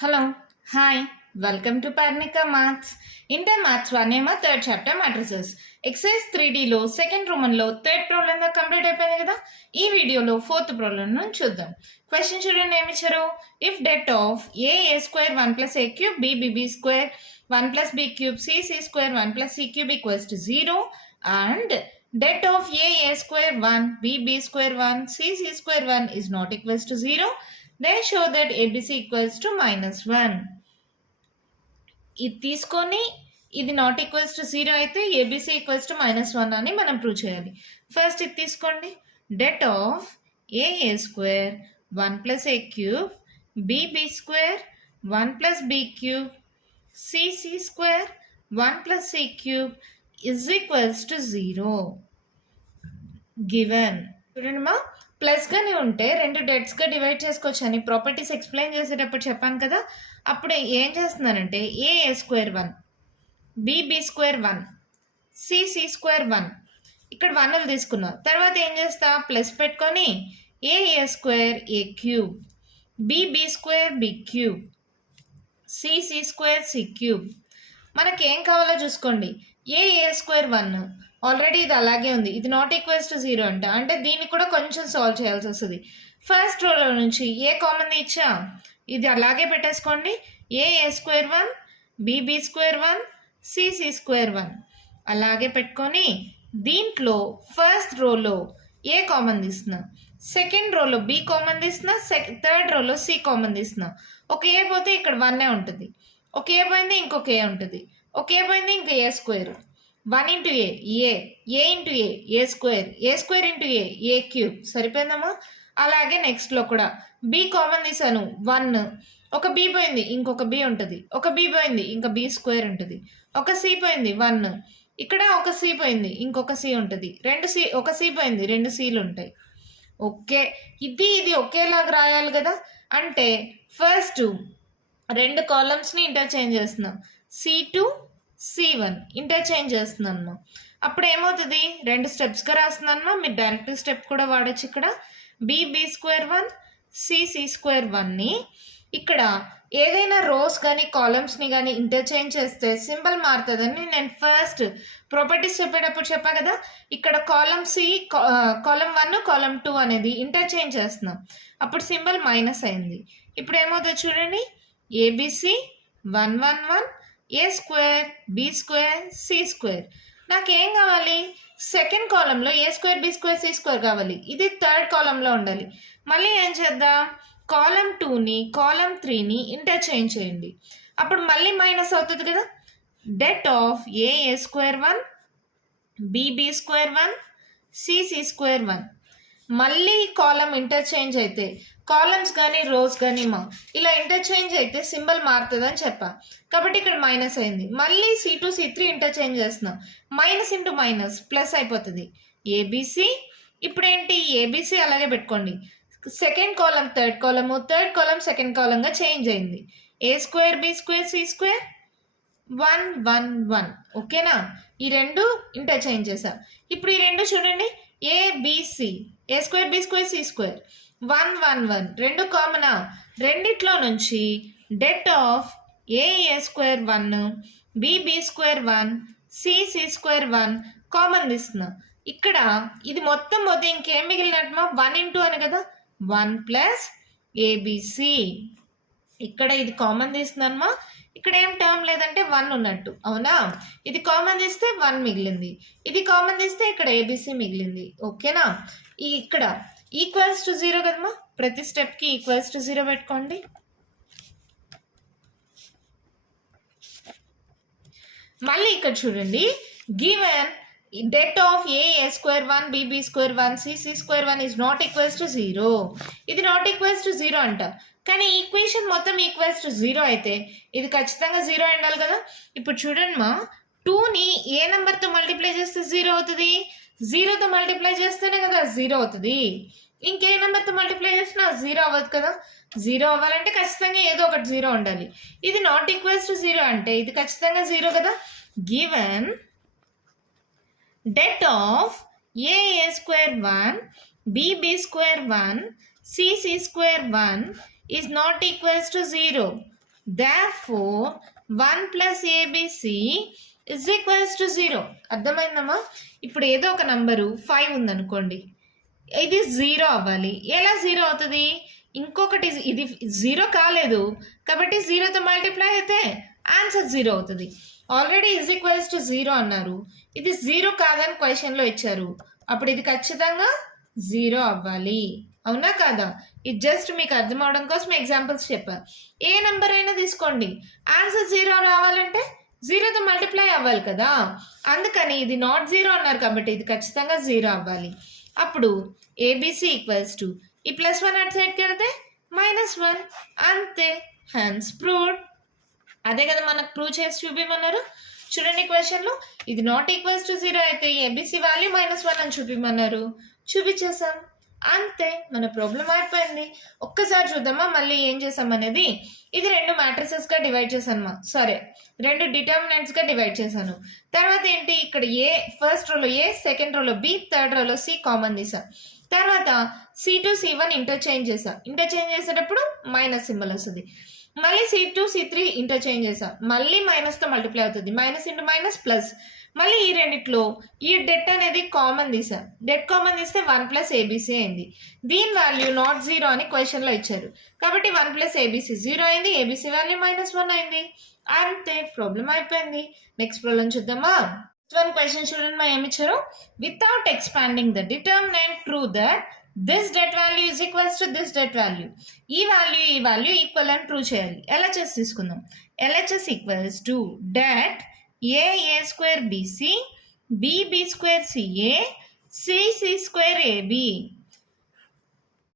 Hello, hi, welcome to Parnika Maths. Inter Maths 1 ఏమో third chapter matrices. Exercise 3Dలో second రోమన్లో third problem గా complete అయిపోయింది కదా. ఈ వీడియోలో ఫోర్త్ ప్రాబ్లమ్ ను చూద్దాం. క్వశ్చన్ చూడండి ఏమి ఇచ్చారు. If det of a square 1 plus a cube b square 1 plus b cube c square 1 plus c cube equals to 0 and det of a square 1 b square 1 c square 1 is not equals to 0, then show that abc equals to -1. ఇది తీసుకొని ఇది not equals to 0 అయితే ABC equals to -1 అని మనం prove చేయాలి. First ఇది తీసుకోండి. Det of a square 1 plus a cube b square 1 plus b cube c square 1 plus c cube is equals to 0 given. చూడండిమా ప్లస్గానే ఉంటే రెండు డెట్స్గా డివైడ్ చేసుకోవచ్చు అని ప్రాపర్టీస్ ఎక్స్ప్లెయిన్ చేసేటప్పుడు చెప్పాను కదా. అప్పుడు ఏం చేస్తున్నానంటే a square 1 b square 1 c square 1 ఇక్కడ 1లు తీసుకున్నాం. తర్వాత ఏం చేస్తా ప్లస్ పెట్టుకొని a square a cube b square b cube c square c cube. మనకేం కావాలో చూసుకోండి. ఏ స్క్వేర్ 1 ఆల్రెడీ ఇది అలాగే ఉంది, ఇది నాట్ ఈక్వల్స్ టు 0 అంటే దీన్ని కూడా కొంచెం సాల్వ్ చేయాల్సి వస్తుంది. ఫస్ట్ రోలో నుంచి ఏ కామన్ ఇచ్చా ఇది అలాగే పెట్టేసుకోండి. A square 1 b square 1 c square 1 అలాగే పెట్టుకొని దీంట్లో ఫస్ట్ రోలో ఏ కామన్ తీస్తున్నా, సెకండ్ రోలో బి కామన్ తీస్తున్నా, థర్డ్ రోలో సి కామన్ తీస్తున్నా. ఒక ఏ పోతే ఇక్కడ 1 ఉంటుంది, ఒక ఏ పోయింది ఇంకొక ఏ ఉంటుంది, ఒక ఏ పోయింది ఇంకా ఏ స్క్వేర్ 1 ఇంటూ ఏ ఇంటూ ఏ స్క్వేర్ ఇంటూ ఏ క్యూబ్ సరిపోయిందమ్మా. అలాగే నెక్స్ట్లో కూడా బి కామన్ తీసాను 1, ఒక బి పోయింది ఇంకొక బి ఉంటుంది, ఒక బి పోయింది ఇంకా బి స్క్వేర్ ఉంటుంది, ఒక సి పోయింది 1, ఇక్కడ ఒక సి పోయింది ఇంకొక సి ఉంటుంది, ఒక సి పోయింది 2 సిలు ఉంటాయి. ఓకే, ఇది ఒకేలాగా రాయాలి కదా. అంటే ఫస్ట్ రెండు కాలమ్స్ని ఇంటర్చేంజ్ చేస్తున్నాం. C2 C1 ఇంటర్చేంజ్ చేస్తున్నాను. అప్పుడు ఏమవుతుంది, రెండు స్టెప్స్గా రాస్తున్నాను. మీరు డైరెక్ట్ స్టెప్ కూడా వాడచ్చు. ఇక్కడ బి స్క్వేర్ 1 సి స్క్వేర్ 1ని ఇక్కడ ఏదైనా రోస్ కానీ కాలమ్స్ని కానీ ఇంటర్చేంజ్ చేస్తే సింబల్ మారుతుందని నేను ఫస్ట్ ప్రాపర్టీస్ చెప్పేటప్పుడు చెప్పా కదా. ఇక్కడ కాలమ్ కాలమ్ 1 కాలమ్ 2 అనేది ఇంటర్చేంజ్ చేస్తున్నాం, అప్పుడు సింబల్ మైనస్ అయింది. ఇప్పుడు ఏమవుతుంది చూడండి. ABC 1 1 1 a square b square c square. నాకేం కావాలి, సెకండ్ కాలంలో a square b square c square కావాలి, ఇది థర్డ్ కాలంలో ఉండాలి. మళ్ళీ ఏం చేద్దాం, కాలం 2ని కాలం 3ని ఇంటర్చేంజ్ చేయండి, అప్పుడు మళ్ళీ మైనస్ అవుతుంది కదా. Det of a square 1 b square 1 c square 1. మళ్ళీ కాలం ఇంటర్చేంజ్ అయితే కాలమ్స్ కానీ రోస్ కానీ ఇలా ఇంటర్చేంజ్ అయితే సింబల్ మారుతుందని చెప్పా, కాబట్టి ఇక్కడ మైనస్ అయింది. మళ్ళీ C2 C3 ఇంటర్చేంజ్ చేస్తున్నాం, మైనస్ ఇంటూ మైనస్ ప్లస్ అయిపోతుంది. ఏబిసి ఇప్పుడు ఏంటి, ఏబిసి అలాగే పెట్టుకోండి. Second column third column, third column second కాలంగా చేంజ్ అయింది. A square b square c square 1 1 1. ఓకేనా, ఈ రెండు ఇంటర్చేంజ్ చేసా. ఇప్పుడు ఈ రెండు చూడండి, ABC a square b square c square 1 1 1 రెండు కామనా. రెండిట్లో నుంచి det of a square 1 b square 1 c square 1 common తీస్తున్నా. ఇక్కడ ఇది మొత్తం పోతే ఇంకేం మిగిలినట్టు 1 ఇంటూ అని కదా, 1 ప్లస్ ఏబిసి. ఇక్కడ ఇది కామన్ తీస్తున్నానమ్మా, ఇక్కడ ఏం టర్మ్ లేదంటే 1 ఉన్నట్టు, అవునా. ఇది కామన్ తీస్తే 1 మిగిలింది, ఇది కామన్ తీస్తే ఇక్కడ ఏబిసి మిగిలింది. ఓకేనా, ఇక్కడ ఈక్వల్స్ టు 0 కదమ్మా, ప్రతి స్టెప్కి ఈక్వల్స్ టు 0 పెట్టుకోండి. మళ్ళీ ఇక్కడ చూడండి, given det of a square 1 b square 1 c square 1 is not equals to 0. ఇది నాట్ ఈక్వల్స్ టు 0 అంట, కానీ ఈక్వేషన్ మొత్తం ఈక్వల్స్ టు 0 అయితే ఇది ఖచ్చితంగా 0 ఉండాలి కదా. ఇప్పుడు చూడండి మా 2ని ఏ నెంబర్తో మల్టిప్లై చేస్తే 0 అవుతుంది, 0తో మల్టిప్లై చేస్తేనే కదా 0 అవుతుంది. ఇంకే నెంబర్తో మల్టిప్లై చేసినా 0 అవ్వదు కదా. 0 అవ్వాలంటే ఖచ్చితంగా ఏదో ఒకటి 0 ఉండాలి. ఇది నాట్ ఈక్వల్స్ టు 0 అంటే ఇది ఖచ్చితంగా 0 కదా. Given det of a square 1 b square 1 c square 1 is not equals to 0. therefore 1 plus ABC is equals to 0. అర్థమైందమ్మా? ఇప్పుడు ఏదో ఒక నంబరు 5 ఉందనుకోండి, ఇది 0 అవ్వాలి. ఎలా 0 అవుతుంది? ఇంకొకటి ఇది 0 కాలేదు కాబట్టి 0తో మల్టిప్లై అయితే ఆన్సర్ 0 అవుతుంది. ఆల్రెడీ ఈజ్ ఈక్వల్స్ టు 0 అన్నారు, ఇది 0 కాదని క్వశ్చన్లో ఇచ్చారు, అప్పుడు ఇది ఖచ్చితంగా 0 అవ్వాలి. అవునా కాదా? ఇది జస్ట్ మీకు అర్థం అవడం కోసం ఎగ్జాంపుల్స్ చెప్పా. ఏ నెంబర్ అయినా తీసుకోండి, ఆన్సర్ 0 రావాలంటే 0తో మల్టిప్లై అవ్వాలి కదా, అందుకని ఇది నాట్ 0 అన్నారు కాబట్టి ఇది ఖచ్చితంగా 0 అవ్వాలి. అప్పుడు ABC ఈక్వల్స్ టు ఈ +1 అటు సైడ్కి వెళ్తే -1, అంతే, హ్యాన్స్ ప్రూవ్డ్. అదే కదా మనకు ప్రూవ్ చేసి చూపిమన్నారు. చూడండి క్వశ్చన్లో ఇది నాట్ ఈక్వల్స్ టు 0 అయితే ఏబిసి వాల్యూ -1 అని చూపిమన్నారు, చూపించేసాం, అంతే, మన ప్రాబ్లం అయిపోయింది. ఒక్కసారి చూద్దామా మళ్ళీ ఏం చేసాం అనేది. ఇది 2 మ్యాట్రిసెస్గా డివైడ్ చేశాను, సరే 2 డిటర్మినెంట్స్గా డివైడ్ చేశాను. తర్వాత ఏంటి, ఇక్కడ ఏ ఫస్ట్ రోలో ఏ, సెకండ్ రోలో బి, థర్డ్ రోలో సి కామన్ తీసా. తర్వాత C2 C1 ఇంటర్చేంజ్ చేసా. ఇంటర్చేంజ్ చేసేటప్పుడు మైనస్ సింబల్ వస్తుంది. మళ్ళీ C2 C3 ఇంటర్చేంజ్ చేసా, మళ్ళీ మైనస్తో మల్టిప్లై అవుతుంది, మైనస్ ఇంటూ మైనస్ ప్లస్. మళ్ళీ ఈ రెండిట్లో ఈ డెట్ అనేది కామన్ తీసా, డెట్ కామన్ తీస్తే 1 ప్లస్ ఏబిసి అయింది. దీని వాల్యూ నాట్ 0 అని క్వశ్చన్లో ఇచ్చారు కాబట్టి 1 ప్లస్ ఏబిసి 0 అయింది, ఏబిసి వాల్యూ -1 అయింది, అంతే, ప్రాబ్లం అయిపోయింది. నెక్స్ట్ ప్రాబ్లం చూద్దామా. వన్ క్వశ్చన్ చూడండి, మా ఏమి ఇచ్చారు. Without expanding the determinant prove that this det value is equals to this det value. ఈ వాల్యూ ఈక్వల్ అని ప్రూవ్ చేయాలి. LHS తీసుకుందాం. LHS equals to det a square bc, b square ca, c square ab.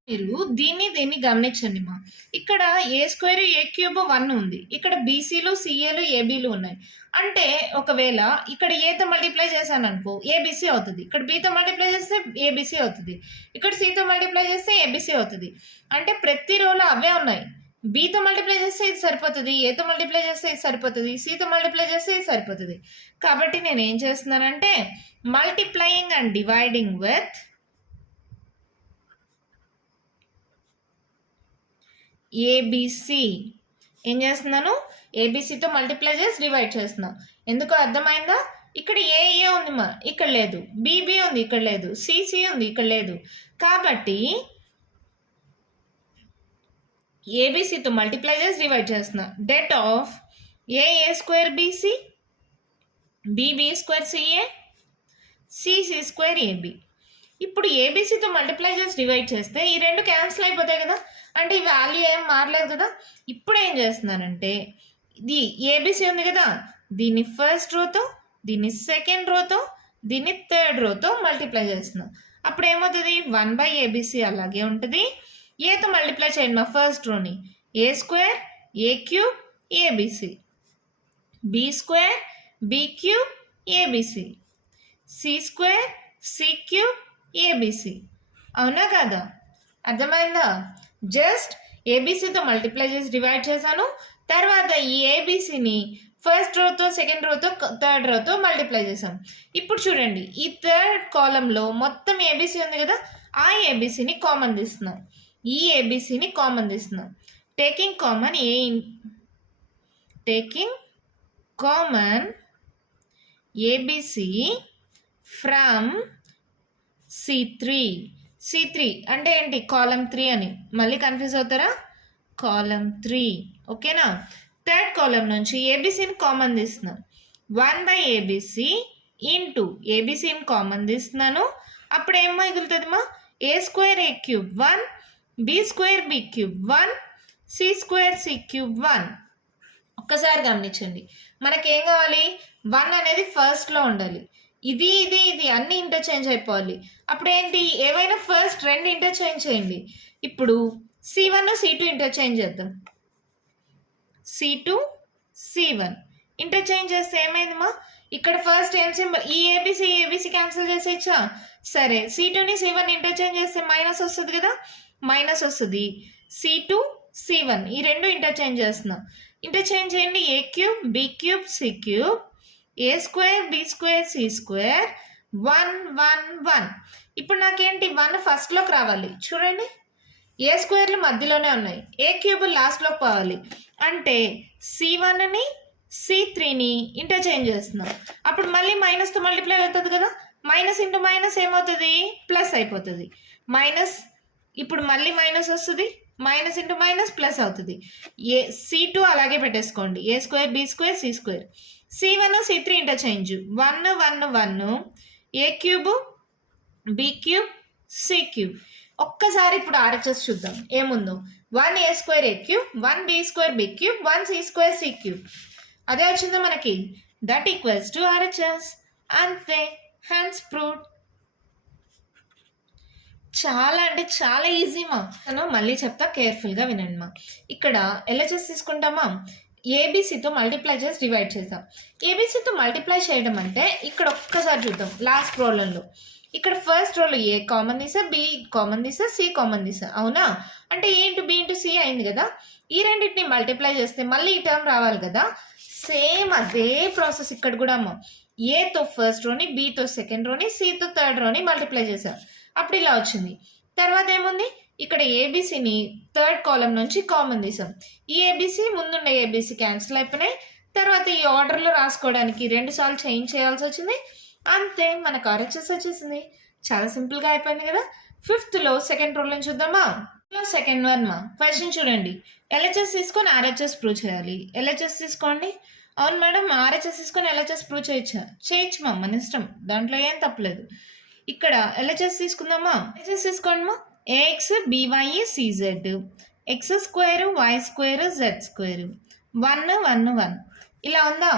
మీరు దీన్ని గమనించండి మా, ఇక్కడ A square a cube 1 ఉంది, ఇక్కడ బీసీలు సిఏలు ఏబీలు ఉన్నాయి. అంటే ఒకవేళ ఇక్కడ ఏతో మల్టిప్లై చేశాను అనుకో ఏబిసి అవుతుంది, ఇక్కడ బితో మల్టిప్లై చేస్తే ఏబిసి అవుతుంది, ఇక్కడ సితో మల్టిప్లై చేస్తే ఏబిసి అవుతుంది. అంటే ప్రతి రోలో అవే ఉన్నాయి. బితో మల్టిప్లై చేస్తే ఇది సరిపోతుంది, ఏతో మల్టిప్లై చేస్తే ఇది సరిపోతుంది, సితో మల్టిప్లై చేస్తే ఇది సరిపోతుంది. కాబట్టి నేను ఏం చేస్తున్నానంటే multiplying and dividing with abc. ఏం చేస్తున్నాను, ఏబిసితో మల్టిప్లై చేసి డివైడ్ చేస్తున్నాను. ఎందుకో అర్థమైందా? ఇక్కడ ఏ ఉంది మా, ఇక్కడ లేదు, బి ఉంది, ఇక్కడ లేదు, సి ఉంది, ఇక్కడ లేదు. కాబట్టి ఏబిసితో మల్టిప్లై చేసి డివైడ్ చేస్తున్నా. Det of a square bc, b square ca, c square ab. ఇప్పుడు ఏబిసితో మల్టిప్లై చేసి డివైడ్ చేస్తే ఈ రెండు క్యాన్సిల్ అయిపోతాయి కదా, అంటే ఈ వాల్యూ ఏం మారలేదు కదా. ఇప్పుడు ఏం చేస్తున్నానంటే ఇది ఏబిసి ఉంది కదా, దీన్ని ఫస్ట్ రోతో, దీన్ని సెకండ్ రోతో, దీన్ని థర్డ్ రోతో మల్టిప్లై చేస్తున్నాం. అప్పుడు ఏమవుతుంది, 1/ABC అలాగే ఉంటుంది. ఏతో మల్టిప్లై చేయండి మా ఫస్ట్ రోని, a square a cube ABC, b square b cube ABC, c square c cube ABC. అవునా కదా? అర్థమైందా? జస్ట్ ఏబిసితో మల్టిప్లై చేసి డివైడ్ చేశాను. తర్వాత ఈ ఏబిసిని ఫస్ట్ రోతో, సెకండ్ రోతో, థర్డ్ రోతో మల్టిప్లై చేసాం. ఇప్పుడు చూడండి, ఈ థర్డ్ కాలంలో మొత్తం ఏబిసి ఉంది కదా, ఆ ఏబిసిని కామన్ తీస్తున్నాం, ఈ ఏబిసిని కామన్ తీస్తున్నాం. Taking common abc from C3 అంటే ఏంటి, కాలం 3 అని. మళ్ళీ కన్ఫ్యూజ్ అవుతారా, కాలం 3, ఓకేనా. థర్డ్ కాలం నుంచి ఏబిసిని కామన్ తీస్తున్నాం, 1/ABC ఇంటూ ఏబిసిని కామన్ తీస్తున్నాను. అప్పుడు ఏం మిగులుతుంది మా, a square a cube 1, b square b cube 1, c square c cube 1. ఒక్కసారి గమనించండి, మనకేం కావాలి, 1 అనేది ఫస్ట్లో ఉండాలి, ఇది అన్నీ ఇంటర్చేంజ్ అయిపోవాలి. అప్పుడు ఏంటి, ఏవైనా ఫస్ట్ 2 ఇంటర్చేంజ్ చేయండి. ఇప్పుడు C1 C2 ఇంటర్చేంజ్ చేద్దాం. C2 C1 ఇంటర్చేంజ్ చేస్తే ఏమైందమ్మా, ఇక్కడ ఫస్ట్ ఏం సింబల్, ఈ ఏబిసి క్యాన్సిల్ చేసేయచ్చా? సరే, C2ని C1 ఇంటర్చేంజ్ చేస్తే మైనస్ వస్తుంది కదా, మైనస్ వస్తుంది. C2 C1 ఈ రెండు ఇంటర్చేంజ్ చేస్తున్నాం. ఇంటర్చేంజ్ చేయండి, a cube b cube c cube, a square b square c square, 1 1 1. ఇప్పుడు నాకేంటి, 1 ఫస్ట్లోకి రావాలి. చూడండి, ఏ స్క్వేర్లు మధ్యలోనే ఉన్నాయి, ఏ క్యూబ్ లాస్ట్లోకి పోవాలి అంటే C1ని C3ని ఇంటర్చేంజ్ చేస్తున్నాం. అప్పుడు మళ్ళీ మైనస్తో మల్టిప్లై అవుతుంది కదా, మైనస్ ఇంటూ మైనస్ ఏమవుతుంది, ప్లస్ అయిపోతుంది. మైనస్ ఇప్పుడు మళ్ళీ మైనస్ వస్తుంది, మైనస్ ఇంటూ మైనస్ ప్లస్ అవుతుంది. C2 అలాగే పెట్టేసుకోండి, A square B square C square. C1 C3 interchange 1 1 1 A cube B cube C cube. ఒక్కసారి ఇప్పుడు ఆర్హెచ్ఎస్ చూద్దాం ఏముందో. 1 A square A cube, 1 B square B cube, 1 C square C cube. అదే వచ్చిందా మనకి, దట్ ఈక్వల్స్ టు ఆర్హెచ్ఎస్. అంతే, hands proved. చాలా అంటే చాలా ఈజీ మా. నేను మళ్ళీ చెప్తా, కేర్ఫుల్గా వినండి మా. ఇక్కడ ఎల్హెచ్ఎస్ తీసుకుంటామా, ఏబీసీతో మల్టిప్లై చేసి డివైడ్ చేద్దాం. ఏబీసీతో మల్టిప్లై చేయడం అంటే ఇక్కడ ఒక్కసారి చూద్దాం లాస్ట్ ప్రాబ్లంలో. ఇక్కడ ఫస్ట్ రోలో ఏ కామన్ తీసా, బి కామన్ తీసా, సి కామన్ తీసా, అవునా? అంటే ఏ ఇంటూ బి ఇంటూ సి అయింది కదా. ఈ రెండింటిని మల్టిప్లై చేస్తే మళ్ళీ ఈ టర్మ్ రావాలి కదా. సేమ్ అదే ప్రాసెస్ ఇక్కడ కూడా అమ్మ. ఏతో ఫస్ట్ రోని, బితో సెకండ్ రోని, సితో థర్డ్ రోని మల్టిప్లై చేశారు, అప్పుడు ఇలా వచ్చింది. తర్వాత ఏముంది, ఇక్కడ ఏబీసీని థర్డ్ కాలం నుంచి కామన్ తీసాం. ఈ ఏబీసీ ముందుండే ఏబీసీ క్యాన్సిల్ అయిపోయినాయి. తర్వాత ఈ ఆర్డర్లో రాసుకోవడానికి 2 సార్లు చేంజ్ చేయాల్సి వచ్చింది. అంతే, మనకు ఆర్హెచ్ఎస్ వచ్చేసింది. చాలా సింపుల్గా అయిపోయింది కదా. ఫిఫ్త్లో సెకండ్ రోల్ నుంచి చూద్దామా. సెకండ్ వన్ మా. క్వశ్చన్ చూడండి, ఎల్హెచ్ఎస్ తీసుకొని ఆర్హెచ్ఎస్ ప్రూవ్ చేయాలి. ఎల్హెచ్ఎస్ తీసుకోండి. అవును మేడం, ఆర్హెచ్ఎస్ తీసుకొని ఎల్హెచ్ఎస్ ప్రూవ్ చేయొచ్చు మా, మన ఇష్టం, దాంట్లో ఏం తప్పలేదు. ఇక్కడ ఎల్హెచ్ఎస్ తీసుకుందామా. ఎల్హెచ్ఎస్ తీసుకోండి మా. ఏఎక్స్ బీవై సిజెడ్, x square y square z square, 1 1 1 ఇలా ఉందా.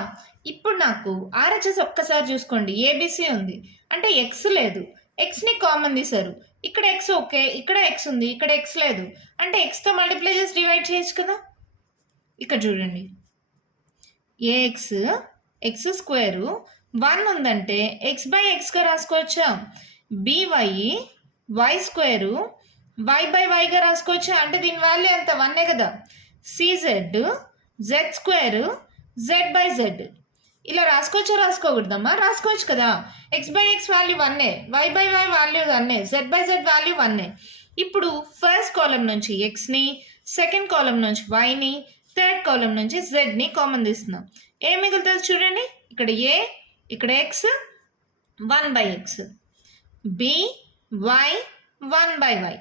ఇప్పుడు నాకు ఆర్హెచ్ఎస్ ఒక్కసారి చూసుకోండి. ఏబిసి ఉంది అంటే ఎక్స్ లేదు, ఎక్స్ని కామన్ తీశారు. ఇక్కడ ఎక్స్ ఓకే, ఇక్కడ ఎక్స్ ఉంది, ఇక్కడ ఎక్స్ లేదు, అంటే ఎక్స్తో మల్టిప్లై చేసి డివైడ్ చేయొచ్చు కదా. ఇక్కడ చూడండి, ఏఎక్స్ ఎక్స్ స్క్వేరు 1 ఉందంటే ఎక్స్ బై ఎక్స్గా రాసుకోవచ్చా. BY y square y by వైగా రాసుకోవచ్చా, అంటే దీని వాల్యూ ఎంత 1 కదా. CZ z square z by z ఇలా రాసుకోవచ్చా, రాసుకోకూడదమ్మా, రాసుకోవచ్చు కదా. X by x value 1, y by y value 1, z by z value 1. ఇప్పుడు ఫస్ట్ కాలం నుంచి ఎక్స్ని, సెకండ్ కాలం నుంచి వైని, థర్డ్ కాలం నుంచి జెడ్ని కామన్ తీస్తున్నాం. ఏం మిగులుతుంది చూడండి, ఇక్కడ ఏ, ఇక్కడ x 1 by x, b y 1 by y,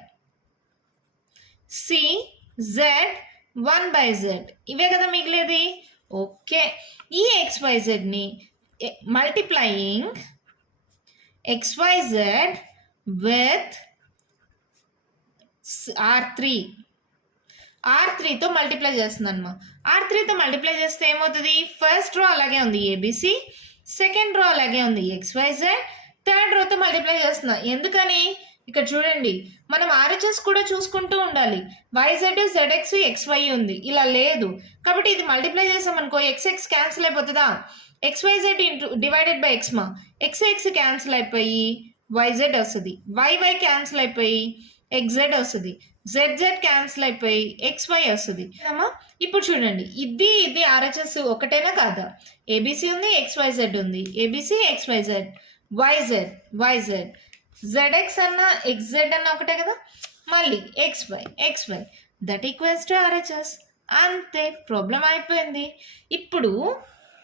c z 1 by z, ఇవే కదా మిగిలేది. ఓకే, ఈ XYZని మల్టిప్లయింగ్ XYZ విత్ R3తో మల్టిప్లై చేస్తున్నాను మా. R3తో మల్టిప్లై చేస్తే ఏమవుతుంది, ఫస్ట్ రో అలాగే ఉంది ఏబిసి, సెకండ్ రో అలాగే ఉంది XYZ, థర్డ్ రోతో మల్టిప్లై చేస్తున్నా. ఎందుకని, ఇక్కడ చూడండి, మనం ఆర్హెచ్ఎస్ కూడా చూసుకుంటూ ఉండాలి. వైజెడ్ జెడ్ఎక్స్ ఎక్స్వై ఉంది, ఇలా లేదు కాబట్టి ఇది మల్టిప్లై చేసామనుకో ఎక్స్ఎక్స్ క్యాన్సిల్ అయిపోతుందా. XYZ డివైడెడ్ బై ఎక్స్ మా, ఎక్స్ క్యాన్సిల్ అయిపోయి వైజెడ్ వస్తుంది, వైవై క్యాన్సిల్ అయిపోయి XZ వస్తుంది, ZZ క్యాన్సిల్ అయిపోయి XY వస్తుంది అమ్మా. ఇప్పుడు చూడండి, ఇది ఆర్హెచ్ఎస్ ఒకటేనా కాదా. ఏబిసి ఉంది, XYZ ఉంది, ఏబిసి XYZ, YZ ZX అన్న XZ అన్న ఒకటే కదా. మళ్ళీ XY that equals to RHS. అంతే, ప్రాబ్లం అయిపోయింది. ఇప్పుడు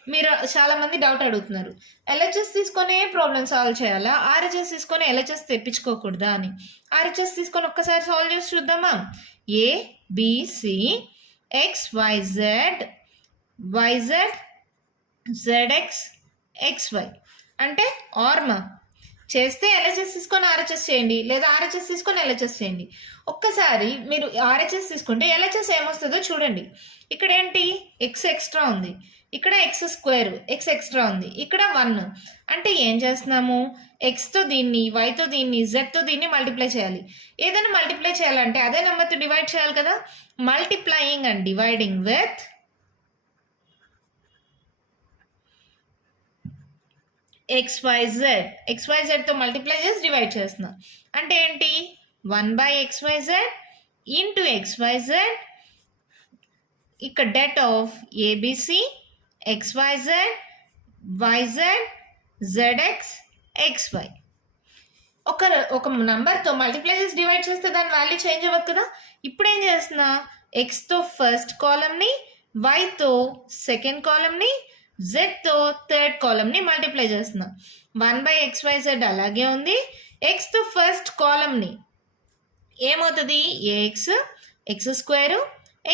మీరు చాలామంది డౌట్ అడుగుతున్నారు, ఎల్హెచ్ఎస్ తీసుకొని ప్రాబ్లం సాల్వ్ చేయాలా, ఆర్హెచ్ఎస్ తీసుకొని ఎల్హెచ్ఎస్ తెప్పించుకోకూడదా అని. ఆర్హెచ్ఎస్ తీసుకొని ఒక్కసారి సాల్వ్ చేసి చూద్దామా. Abc XYZ YZ ZX XY అంటే ఆర్మా చేస్తే ఎల్హెచ్ఎస్ తీసుకొని ఆర్హెచ్ఎస్ చేయండి, లేదా ఆర్హెచ్ఎస్ తీసుకొని ఎల్హెచ్ఎస్ చేయండి. ఒక్కసారి మీరు ఆర్హెచ్ఎస్ తీసుకుంటే ఎల్హెచ్ఎస్ ఏమొస్తుందో చూడండి. ఇక్కడ ఏంటి, ఎక్స్ ఎక్స్ట్రా ఉంది, ఇక్కడ ఎక్స్ స్క్వేర్ ఎక్స్ ఎక్స్ట్రా ఉంది, ఇక్కడ 1. అంటే ఏం చేస్తున్నాము, ఎక్స్తో దీన్ని, వైతో దీన్ని, జెడ్తో దీన్ని మల్టిప్లై చేయాలి. ఏదైనా మల్టిప్లై చేయాలంటే అదే నెంబర్తో డివైడ్ చేయాలి కదా. మల్టిప్లయింగ్ అండ్ డివైడింగ్ విత్ XYZతో మల్టిప్లై చేసి డివైడ్ చేస్తున్నా. అంటే ఏంటి, 1 బై XYZ ఇంటూ XYZ, ఇక్కడ det of ABC XYZ YZ ZX XY. ఒక ఒక నంబర్తో మల్టిప్లై చేసి డివైడ్ చేస్తే దాని వాల్యూ చేంజ్ అవ్వదు కదా. ఇప్పుడు ఏం చేస్తున్నా, ఎక్స్తో ఫస్ట్ కాలమ్ని, వైతో సెకండ్ కాలమ్ని, జెడ్తో థర్డ్ కాలమ్ని మల్టిప్లై చేస్తున్నా. 1/xyz అలాగే ఉంది. ఎక్స్తో ఫస్ట్ కాలమ్ని ఏమవుతుంది, ఏఎక్స్, ఎక్స్ స్క్వేరు,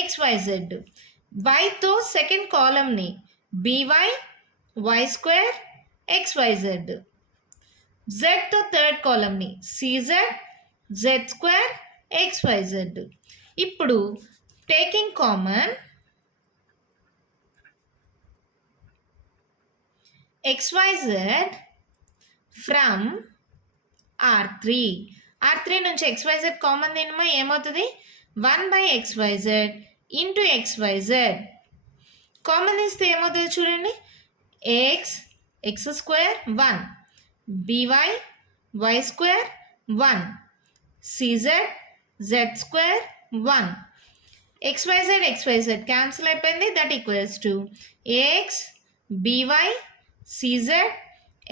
XYZ. వైతో సెకండ్ కాలమ్ని BY, వై స్క్వేర్, XYZ. జెడ్తో థర్డ్ కాలమ్ని CZ, Z స్క్వేర్, XYZ. ఇప్పుడు taking common XYZ from R3. R3 నుంచి XYZ కామన్ తినమా, ఏమవుతుంది, 1/xyz ఇంటూ XYZ. కామన్ తీస్తే ఏమవుతుంది చూడండి, AX, x square 1, BY, y square 1, CZ, Z square 1. XYZ cancel అయిపోయింది. That equals to AX, BY, CZ,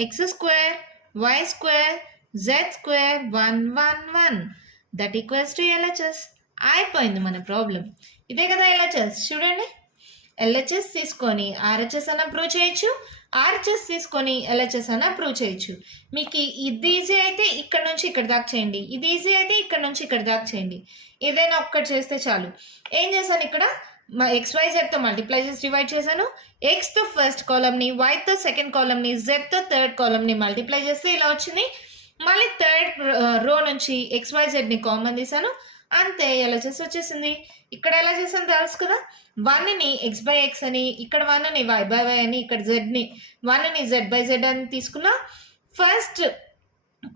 x square, y square, Z square 1, 1, 1. That equals to LHS. అయిపోయింది మన problem. ఇదే కదా LHS. చూడండి, LHS తీసుకొని RHS అన్న prove చేయొచ్చు, RHS తీసుకొని LHS అన్న ప్రూవ్ చేయొచ్చు. మీకు ఇది ఈజీ అయితే ఇక్కడ నుంచి ఇక్కడ దాకా చేయండి, ఇది ఈజీ అయితే ఇక్కడ నుంచి ఇక్కడ దాకా చేయండి. ఏదైనా ఒక్కటి చేస్తే చాలు. ఏం చేశాను ఇక్కడ, XYZతో మల్టిప్లై చేసి డివైడ్ చేశాను. ఎక్స్తో ఫస్ట్ కాలమ్ని, వైతో సెకండ్ కాలమ్ని, జెడ్తో థర్డ్ కాలమ్ని మల్టిప్లై చేస్తే ఇలా వచ్చింది. మళ్ళీ థర్డ్ రో నుంచి XYZని కామన్ తీసాను, అంతే LHS వచ్చేసింది. ఇక్కడ ఎలా చేసాను తెలుసు కదా, 1ని x/x అని, ఇక్కడ 1ని y/y అని, ఇక్కడ 1ని z/z అని తీసుకున్నా. ఫస్ట్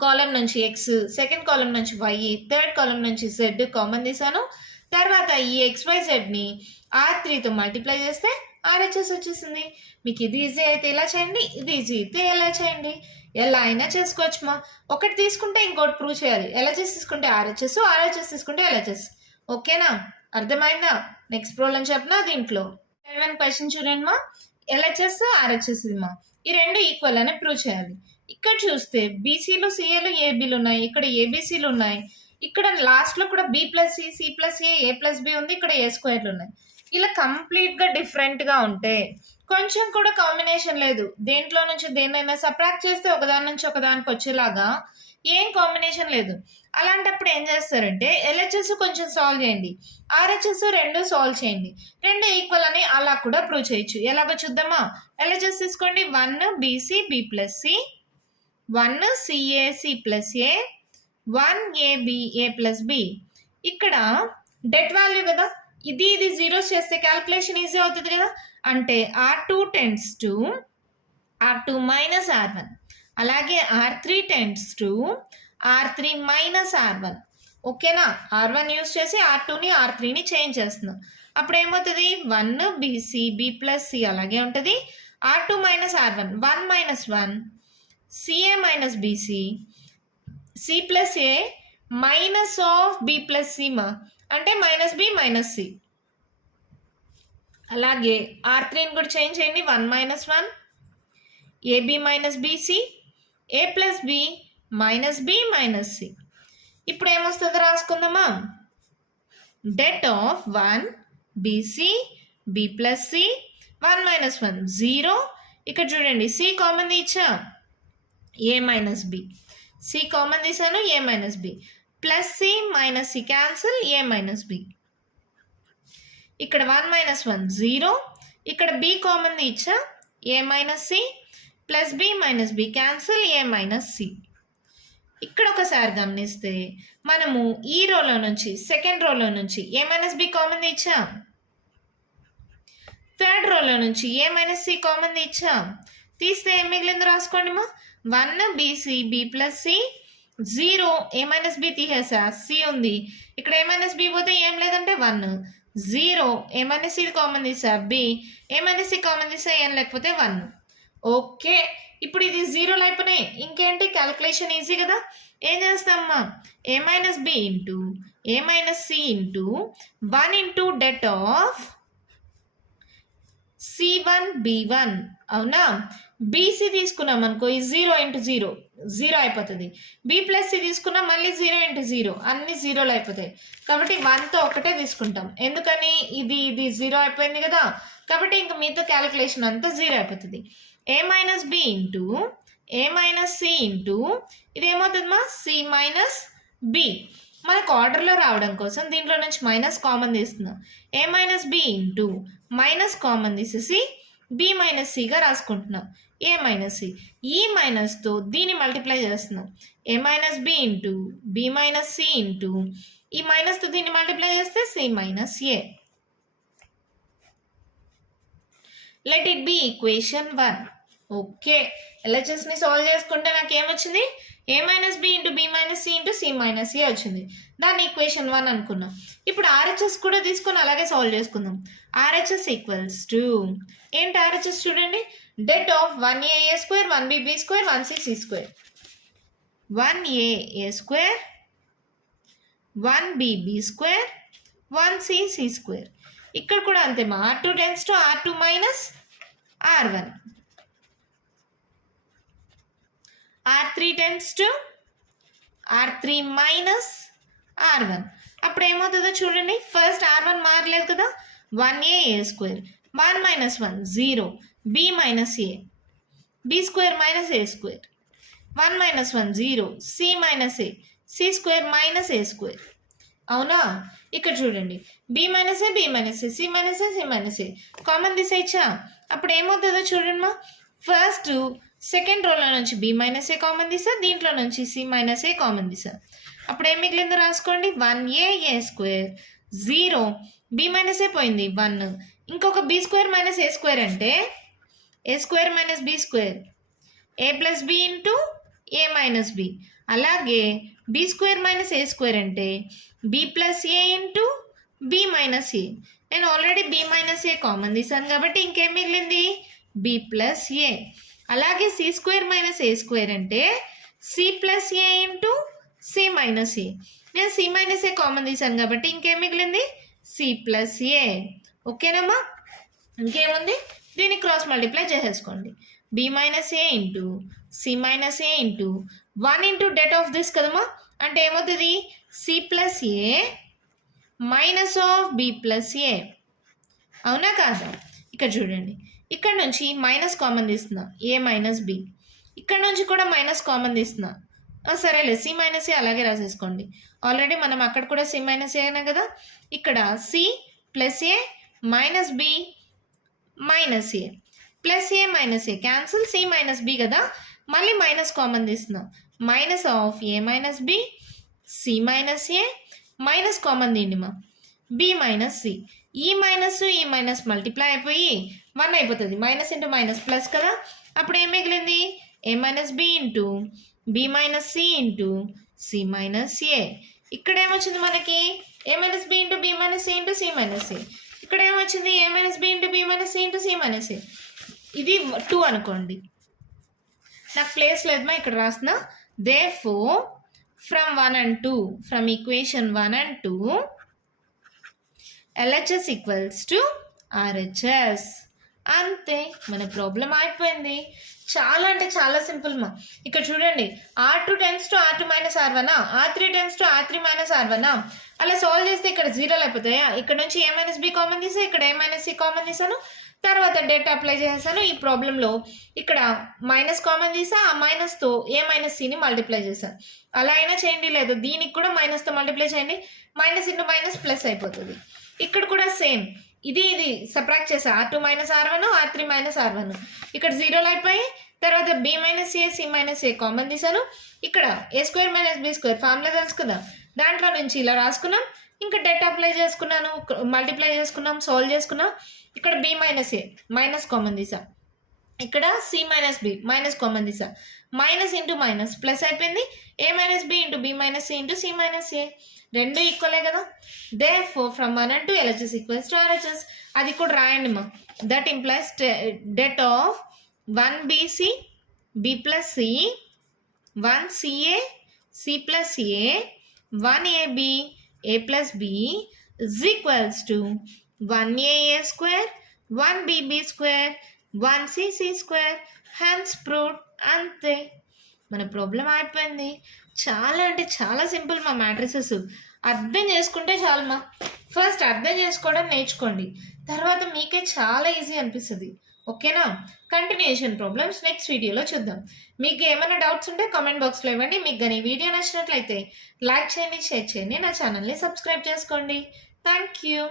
కాలం నుంచి ఎక్స్, సెకండ్ కాలం నుంచి వై, థర్డ్ కాలం నుంచి జెడ్ కామన్ తీసాను. తర్వాత ఈ XYZని R3తో మల్టిప్లై చేస్తే RHS వచ్చేసింది. మీకు ఇది ఈజీ అయితే ఇలా చేయండి, ఇది ఈజీ అయితే ఎలా చేయండి. ఎలా అయినా చేసుకోవచ్చు మా. ఒకటి తీసుకుంటే ఇంకోటి ప్రూవ్ చేయాలి. LHS తీసుకుంటే RHS, RHS తీసుకుంటే LHS. ఓకేనా, అర్థమైందా? నెక్స్ట్ ప్రాబ్లం చెప్పినా దీంట్లో 7 క్వశ్చన్ చూడండి మా. LHS, RHS ఇది మా, ఈ రెండు ఈక్వల్ అని ప్రూవ్ చేయాలి. ఇక్కడ చూస్తే బీసీలు, సిఏలు, ఏబీలు ఉన్నాయి, ఇక్కడ ఏబీసీలు ఉన్నాయి, ఇక్కడ లాస్ట్లో కూడా B+C, C+A, A+B ఉంది, ఇక్కడ A స్క్వేర్లు ఉన్నాయి. ఇలా కంప్లీట్గా డిఫరెంట్గా ఉంటే, కొంచెం కూడా కాంబినేషన్ లేదు, దేంట్లో నుంచి దేన్నైనా సబ్ట్రాక్ట్ చేస్తే ఒకదాని నుంచి ఒకదానికి వచ్చేలాగా ఏం కాంబినేషన్ లేదు. అలాంటప్పుడు ఏం చేస్తారంటే LHS కొంచెం సాల్వ్ చేయండి, RHS రెండు సాల్వ్ చేయండి, రెండు ఈక్వల్ అని అలా కూడా ప్రూవ్ చేయొచ్చు. ఎలాగో చూద్దామా. LHS తీసుకోండి, 1 BC B+C, 1 CA C+A, 1 AB A+B. ఇక్కడ డెట్ వాల్యూ కదా, ఇది జీరోస్ చేస్తే క్యాల్కులేషన్ ఈజీ అవుతుంది కదా. అంటే R2 tends to R2 minus R1, అలాగే R3 tends to R3 minus R1. ఓకేనా, R1 యూస్ చేసి R2ని R3ని చేంజ్ చేస్తున్నాం. అప్పుడు ఏమవుతుంది, 1 BC B+C అలాగే ఉంటుంది. R2 minus R1, 1 minus 1, CA minus BC, C+A minus of B+C మా, అంటే -B - C. అలాగే R3ని కూడా చేంజ్ చేయండి, 1 minus 1, AB minus BC, A+B -B - C. ఇప్పుడు ఏమొస్తుందో రాసుకుందామా. Det of 1 BC B+C, 1 minus 1 0. ఇక్కడ చూడండి, C కామన్ తీచ్చా, A minus B, C common తీసాను, A minus B, plus C minus C cancel, A minus B. ఇక్కడ 1 minus 1 0. ఇక్కడ B common తీచ్చా, A minus C, plus B minus B cancel, A minus C. ఇక్కడ ఒకసారి గమనిస్తే మనము ఈ రోలో నుంచి సెకండ్ రోలో నుంచి A minus B కామన్ తీచ్చా, థర్డ్ రోలో నుంచి A minus C కామన్ తీచ్చా. తీస్తే ఏం మిగిలింది రాసుకోండి మా. 1 BC B+C 0, A minus B తీసేసా, C ఉంది. ఇక్కడ A minus B పోతే ఏం లేదంటే 1 0, A minus C కామన్ తీసా B, A minus C common తీసా ఏం లేకపోతే 1. ఓకే, ఇప్పుడు ఇది 0 అయిపోయినాయి. ఇంకేంటి, క్యాల్కులేషన్ ఈజీ కదా. ఏం చేస్తామమ్మా, A minus B into A minus C into 1 into det of C C1 B1 అవునా. బీసీ తీసుకున్నాం అనుకో ఈ 0 ఇంటూ 0 0 అయిపోతుంది. బి ప్లస్ సి తీసుకున్నాం మళ్ళీ 0 ఇంటూ 0 అన్ని జీరోలు అయిపోతాయి. కాబట్టి 1తో ఒకటే తీసుకుంటాం. ఎందుకని ఇది 0 అయిపోయింది కదా. కాబట్టి ఇంక మీతో క్యాలిక్యులేషన్ అంతా 0 అయిపోతుంది. ఏ మైనస్ బి ఇంటూ ఏ మైనస్ సి ఇంటూ ఇది ఏమవుతుందమ్మా సి మైనస్ బి. మనకు ఆర్డర్లో రావడం కోసం దీంట్లో నుంచి మైనస్ కామన్ తీస్తున్నాం. A minus B into minus common తీసేసి బి మైనస్ సిగా రాసుకుంటున్నాం. ఏ మైనస్ సి ఈ మైనస్తో దీన్ని మల్టిప్లై చేస్తున్నాం. A minus B into B minus C into ఈ మైనస్తో దీన్ని మల్టిప్లై చేస్తే c minus a. Let it be equation 1. Okay, ఎల్హెచ్ఎస్ని సాల్వ్ చేసుకుంటే నాకు ఏమొచ్చింది a minus B into B minus C into C minus a వచ్చింది. దాన్ని ఈక్వేషన్ 1 అనుకున్నాం. ఇప్పుడు ఆర్హెచ్ఎస్ కూడా తీసుకొని అలాగే సాల్వ్ చేసుకుందాం. ఆర్హెచ్ఎస్ ఈక్వల్స్ టు ఏంటి ఆర్హెచ్ఎస్ చూడండి det of 1a square 1b b square 1c c square. 1a square 1b b square 1c c square. ఇక్కడ కూడా అంతేమా r2 tends to r2 minus r1. R3 tends to R3 minus R1. అప్పుడు ఏమవుతుందో చూడండి. First R1 మారలేదు కదా. 1a స్క్వేర్ 1 minus 1 0 b minus a b square minus a square 1 minus 1 0 c minus a c square minus a square. అవునా. ఇక్కడ చూడండి b minus a b minus a c minus a c minus A common తీసేయచ్చా. అప్పుడు ఏమవుతుందో చూడండి మా first second రోలో నుంచి b మైనస్ ఏ కామన్ తీసా, దీంట్లో నుంచి c మైనస్ ఏ కామన్ తీసా. అప్పుడు ఏం మిగిలిందో రాసుకోండి 1a స్క్వేర్ 0 b మైనస్ ఏ పోయింది 1 ఇంకొక b square minus a square అంటే ఏ స్క్వేర్ మైనస్ b స్క్వేర్ ఏ ప్లస్ b ఇంటూ ఏ మైనస్ b. అలాగే b square minus a square అంటే b ప్లస్ ఏ ఇంటూ b మైనస్ ఏ. నేను ఆల్రెడీ b మైనస్ ఏ common తీసాను కాబట్టి ఇంకేం మిగిలింది b ప్లస్ ఏ. అలాగే C square minus a square అంటే సి ప్లస్ ఏ into C minus ఏ. నేను సి మైనస్ ఏ కామన్ తీసాను కాబట్టి ఇంకేం మిగిలింది సి ప్లస్ ఏ. ఓకేనమ్మా. ఇంకేముంది దీన్ని క్రాస్ మల్టిప్లై చేసేసుకోండి. B minus a into C minus a into 1 into det of this కదమ్మా. అంటే ఏమవుతుంది c plus a minus of b plus a. అవునా కాదా. ఇక్కడ చూడండి ఇక్కడ నుంచి మైనస్ కామన్ తీస్తున్నా ఏ మైనస్ బి. ఇక్కడ నుంచి కూడా మైనస్ కామన్ తీస్తున్నా. సరేలే సి మైనస్ ఏ అలాగే రాసేసుకోండి. ఆల్రెడీ మనం అక్కడ కూడా సి మైనస్ ఏ అయినా కదా. ఇక్కడ c plus a minus B minus a plus a minus a cancel c minus b కదా. మళ్ళీ మైనస్ కామన్ తీస్తున్నాం minus of a minus b c minus A minus common తీయండిమా బి మైనస్ సి. ఈ minus multiply అయిపోయి 1 అయిపోతుంది. Minus into minus plus కదా. అప్పుడు ఏం మిగిలింది a minus B into B minus C into C minus a. ఇక్కడ ఏమొచ్చింది మనకి a minus B into B minus C into C minus a. ఇక్కడ ఏమొచ్చింది a minus B into B minus C into C minus a. ఇది 2 అనుకోండి. నాకు place లేదమ్మా ఇక్కడ రాసిన. therefore from 1 and 2 from equation 1 and 2 LHS equals to RHS. అంతే మన ప్రాబ్లం అయిపోయింది. చాలా అంటే చాలా సింపుల్ మా. ఇక్కడ చూడండి R2 tends to R2 minus R1 R3 tends to R3 minus R1 అలా సాల్వ్ చేస్తే ఇక్కడ జీరోలు అయిపోతాయా. ఇక్కడ నుంచి ఏ మైనస్ బి కామన్ తీసా, ఇక్కడ ఏ మైనస్ సి కామన్ తీసాను, తర్వాత డేటా అప్లై చేశాను. ఈ ప్రాబ్లంలో ఇక్కడ మైనస్ కామన్ తీసా, ఆ మైనస్తో ఏ మైనస్ సిని మల్టిప్లై చేశాను. అలా అయినా చేయండి, లేదు దీనికి కూడా మైనస్తో మల్టిప్లై చేయండి. మైనస్ ఇంటూ మైనస్ ప్లస్ అయిపోతుంది. ఇక్కడ కూడా సేమ్ ఇది సబ్ట్రాక్ట్ చేసా R2 minus R1 R3 minus R1. ఇక్కడ జీరోలు అయిపోయి తర్వాత B minus A C minus A common తీసాను. ఇక్కడ A square minus B square formula తెలుసుకుందాం. దాంట్లో నుంచి ఇలా రాసుకున్నాం. ఇంకా డేటా అప్లై చేసుకున్నాను, మల్టిప్లై చేసుకున్నాం, సాల్వ్ చేసుకున్నాం. ఇక్కడ బి మైనస్ ఏ మైనస్ కామన్ తీసా, ఇక్కడ C minus B minus common తీసా. మైనస్ ఇంటూ మైనస్ ప్లస్ అయిపోయింది. A minus B into B minus C into C minus A. రెండు ఈక్వలే కదా. therefore from 1 and 2 LHS equals to RHS. అది కూడా రాయండి మా. That implies det of 1BC B plus C 1CA C plus A 1AB A plus B is equals to 1AA square 1bb square 1cc square hence proved. అంతే, మన problem అయిపోయింది. చాలా అంటే చాలా సింపుల్ మా మ్యాట్రిసెస్. అర్థం చేసుకుంటే చాలు మా. ఫస్ట్ అర్థం చేసుకోవడం నేర్చుకోండి, తర్వాత మీకే చాలా ఈజీ అనిపిస్తుంది. ఓకేనా? కంటిన్యూషన్ ప్రాబ్లమ్స్ నెక్స్ట్ వీడియోలో చూద్దాం. మీకు ఏమైనా డౌట్స్ ఉంటే కామెంట్ బాక్స్లో ఇవ్వండి. మీకు కానీ వీడియో నచ్చినట్లయితే లైక్ చేయండి, షేర్ చేయండి, నా ఛానల్ని సబ్స్క్రైబ్ చేసుకోండి. Thank you.